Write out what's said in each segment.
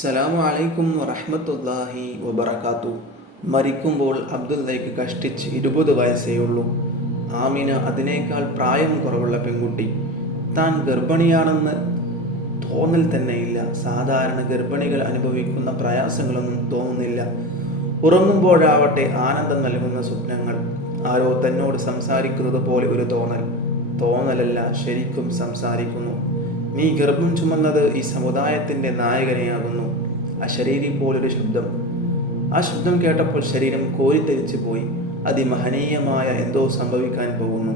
സലാമു അലൈക്കും വറഹമത്തല്ലാഹി വബറക്കാത്തു മരിക്കുമ്പോൾ അബ്ദുല്ലയ്ക്ക് കഷ്ടിച്ച് ഇരുപത് വയസ്സേ ഉള്ളൂ ആമിന അതിനേക്കാൾ പ്രായം കുറവുള്ള പെൺകുട്ടി. താൻ ഗർഭിണിയാണെന്ന് തോന്നൽ തന്നെയില്ല. സാധാരണ ഗർഭിണികൾ അനുഭവിക്കുന്ന പ്രയാസങ്ങളൊന്നും തോന്നുന്നില്ല. ഉറങ്ങുമ്പോഴാവട്ടെ ആനന്ദം നൽകുന്ന സ്വപ്നങ്ങൾ. ആരോ തന്നോട് സംസാരിക്കുന്നത് പോലെ ഒരു തോന്നൽ. തോന്നലല്ല ശരിക്കും സംസാരിക്കുന്നു. നീ ഗർഭം ചുമന്നത് ഈ സമുദായത്തിന്റെ നായകനെയാകുന്നു. അശരീരി പോലൊരു ശബ്ദം. ആ ശബ്ദം കേട്ടപ്പോൾ ശരീരം കോരിത്തെരിച്ചു പോയി അതിമഹനീയമായ എന്തോ സംഭവിക്കാൻ പോകുന്നു.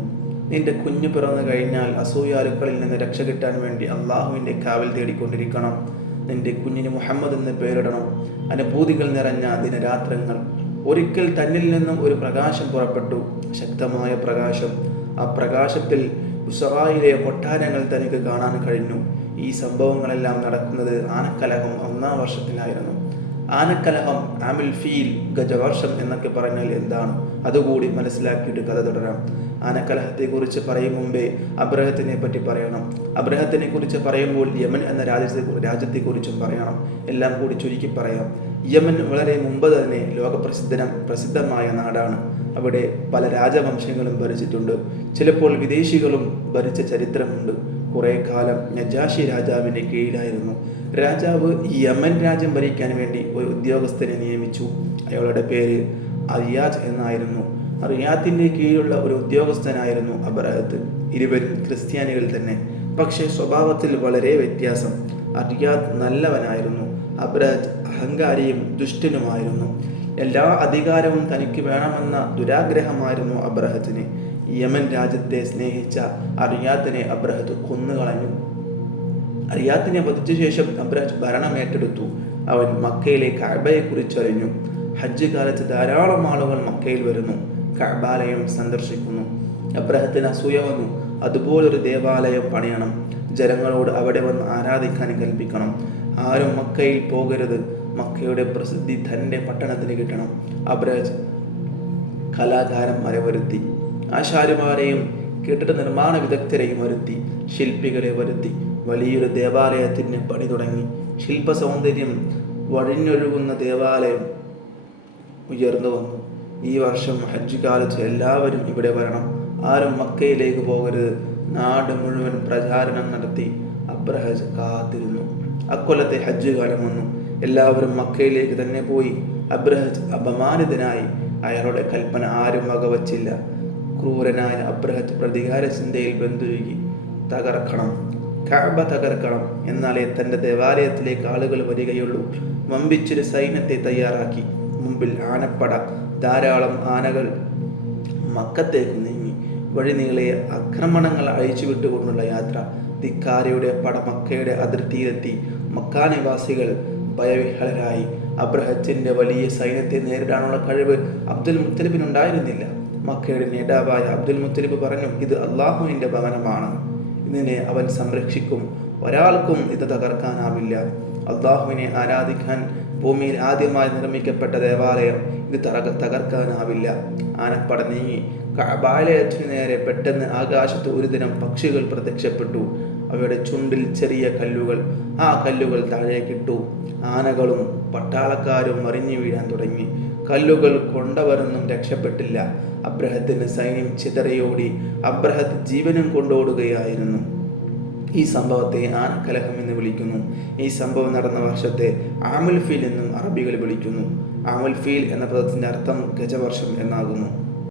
നിന്റെ കുഞ്ഞു പിറന്നു കഴിഞ്ഞാൽ അസൂയാലുക്കളിൽ നിന്ന് രക്ഷ കിട്ടാൻ വേണ്ടി അള്ളാഹുവിന്റെ കാവൽ തേടിക്കൊണ്ടിരിക്കണം. നിന്റെ കുഞ്ഞിന് മുഹമ്മദ് എന്ന് പേരിടണം. അനുഭൂതികൾ നിറഞ്ഞ ദിനരാത്രങ്ങൾ. ഒരിക്കൽ തന്നിൽ നിന്നും ഒരു പ്രകാശം പുറപ്പെട്ടു. ശക്തമായ പ്രകാശം. ആ പ്രകാശത്തിൽ ഉസറായിലെ കൊട്ടാരങ്ങൾ തനിക്ക് കാണാൻ കഴിഞ്ഞു. ഈ സംഭവങ്ങളെല്ലാം നടക്കുന്നത് ആനക്കലഹം ഒന്നാം വർഷത്തിലായിരുന്നു. ആനക്കലഹം ആമിൽ ഫീൽ ഗജവർഷം എന്നൊക്കെ പറഞ്ഞാൽ എന്താണ്? അതുകൂടി മനസ്സിലാക്കിയിട്ട് കഥ തുടരാം. ആനക്കലഹത്തെക്കുറിച്ച് പറയും മുമ്പേ അബ്രഹത്തിനെ പറ്റി പറയണം. അബ്രഹത്തിനെ കുറിച്ച് പറയുമ്പോൾ യമൻ എന്ന രാജ്യത്തെ രാജ്യത്തെക്കുറിച്ചും പറയണം. എല്ലാം കൂടി ചുരുക്കി പറയാം. യമൻ വളരെ മുമ്പ് തന്നെ ലോകപ്രസിദ്ധനം പ്രസിദ്ധമായ നാടാണ്. അവിടെ പല രാജവംശങ്ങളും ഭരിച്ചിട്ടുണ്ട്. ചിലപ്പോൾ വിദേശികളും ഭരിച്ച ചരിത്രമുണ്ട്. കുറേ കാലം നജാഷി രാജാവിന്റെ കീഴിലായിരുന്നു. രാജാവ് യമൻ രാജ്യം ഭരിക്കാൻ വേണ്ടി ഒരു ഉദ്യോഗസ്ഥനെ നിയമിച്ചു. അയാളുടെ പേര് അറിയാജ് എന്നായിരുന്നു. റിയാത്തിന്റെ കീഴിലുള്ള ഒരു ഉദ്യോഗസ്ഥനായിരുന്നു അബറാത്ത് ഇരുവരും ക്രിസ്ത്യാനികൾ തന്നെ. പക്ഷേ സ്വഭാവത്തിൽ വളരെ വ്യത്യാസം. അറിയാദ് നല്ലവനായിരുന്നു. അബ്രഹത്ത് അഹങ്കാരിയും ദുഷ്ടനുമായിരുന്നു. എല്ലാ അധികാരവും തനിക്ക് വേണമെന്ന ദുരാഗ്രഹമായിരുന്നു അബ്രഹത്തിന്. യമൻ രാജ്യത്തെ സ്നേഹിച്ച അറിയാത്തിനെ അബ്രഹത്ത് കൊന്നുകളഞ്ഞു. അറിയാത്തിനെ വധിച്ച ശേഷം അബ്രഹത്ത് ഭരണം ഏറ്റെടുത്തു. അവൻ മക്കയിലെ കഅബയെക്കുറിച്ച് കുറിച്ചറിഞ്ഞു ഹജ്ജ് കാലത്ത് ധാരാളം ആളുകൾ മക്കയിൽ വരുന്നു. കഅബാലയം സന്ദർശിക്കുന്നു. അബ്രഹത്തിന് അസൂയ വന്നു. അതുപോലൊരു ദേവാലയം പണിയണം. ജനങ്ങളോട് അവിടെ വന്ന് ആരാധിക്കാൻ കൽപ്പിക്കണം. ആരും മക്കയിൽ പോകരുത്. മക്കയുടെ പ്രസിദ്ധി തന്റെ പട്ടണത്തിന് കിട്ടണം. അബ്രാജ് കലാകാരന്മാരെ വരുത്തി. ആശാരിമാരെയും കെട്ടിട നിർമ്മാണ വിദഗ്ധരെയും വരുത്തി. ശില്പികളെ വരുത്തി. വലിയൊരു ദേവാലയത്തിന് പണി തുടങ്ങി. ശില്പ സൗന്ദര്യം വഴിഞ്ഞൊഴുകുന്ന ദേവാലയം ഉയർന്നു വന്നു. ഈ വർഷം ഹജ്ജ് കാലത്ത് എല്ലാവരും ഇവിടെ വരണം. ആരും മക്കയിലേക്ക് പോകരുത്. നാട് മുഴുവൻ പ്രചാരണം നടത്തി അബ്രഹജ് കാത്തിരുന്നു. അക്കൊല്ലത്തെ ഹജ്ജ് കാലം വന്നു. എല്ലാവരും മക്കയിലേക്ക് തന്നെ പോയി. അബ്രഹജ് അപമാനിതനായി. അയാളുടെ കൽപ്പന ആരും വകവച്ചില്ല. ക്രൂരനായ അബ്രഹത്ത് പ്രതികാര ചിന്തയിൽ ബന്ധുരുകി. തകർക്കണം. കഅബ തകർക്കണം. എന്നാലേ തന്റെ ദേവാലയത്തിലേക്ക് ആളുകൾ വരികയുള്ളൂ. വമ്പിച്ചൊരു സൈന്യത്തെ തയ്യാറാക്കി. മുമ്പിൽ ആനപ്പട ധാരാളം ആനകൾ മക്കത്തേക്ക് നീങ്ങി. വഴിനീളെ ആക്രമണങ്ങൾ അഴിച്ചു വിട്ടുകൊണ്ടുള്ള യാത്ര. ധിക്കാരയുടെ പട മക്കയുടെ അതിർത്തിയിലെത്തി. മക്കാനിവാസികൾ ഭയവിഹ്വലരായി അബ്രഹത്തിന്റെ വലിയ സൈന്യത്തെ നേരിടാനുള്ള കഴിവ് അബ്ദുൽ മുത്തലിബിനുണ്ടായിരുന്നില്ല മക്കയുടെ നേതാവായ അബ്ദുൽ മുത്തലിബ് പറഞ്ഞു ഇത് അള്ളാഹുവിന്റെ ഭവനമാണ്. ഇതിനെ അവൻ സംരക്ഷിക്കും. ഒരാൾക്കും ഇത് തകർക്കാനാവില്ല. അള്ളാഹുവിനെ ആരാധിക്കാൻ ഭൂമിയിൽ ആദ്യമായി നിർമ്മിക്കപ്പെട്ട ദേവാലയം ഇത് തറക തകർക്കാനാവില്ല. ആനപ്പട നീങ്ങി. കഅബാലയത്തിനു നേരെ പെട്ടെന്ന് ആകാശത്ത് ഒരു ദിനം പക്ഷികൾ പ്രത്യക്ഷപ്പെട്ടു. അവയുടെ ചുണ്ടിൽ ചെറിയ കല്ലുകൾ. ആ കല്ലുകൾ താഴേക്കിട്ടു ആനകളും പട്ടാളക്കാരും മറിഞ്ഞു വീഴാൻ തുടങ്ങി. കല്ലുകൾ കൊണ്ടവരൊന്നും രക്ഷപ്പെട്ടില്ല. അബ്രഹത്തിന് സൈന്യം ചിതറയോടി. അബ്രഹത്ത് ജീവനും കൊണ്ടോടുകയായിരുന്നു. ഈ സംഭവത്തെ ആനക്കലഹം എന്ന് വിളിക്കുന്നു. ഈ സംഭവം നടന്ന വർഷത്തെ ആമുൽ ഫീൽ എന്നും അറബികൾ വിളിക്കുന്നു. ആമുൽ ഫീൽ എന്ന പദത്തിന്റെ അർത്ഥം ഗജവർഷം എന്നാകുന്നു.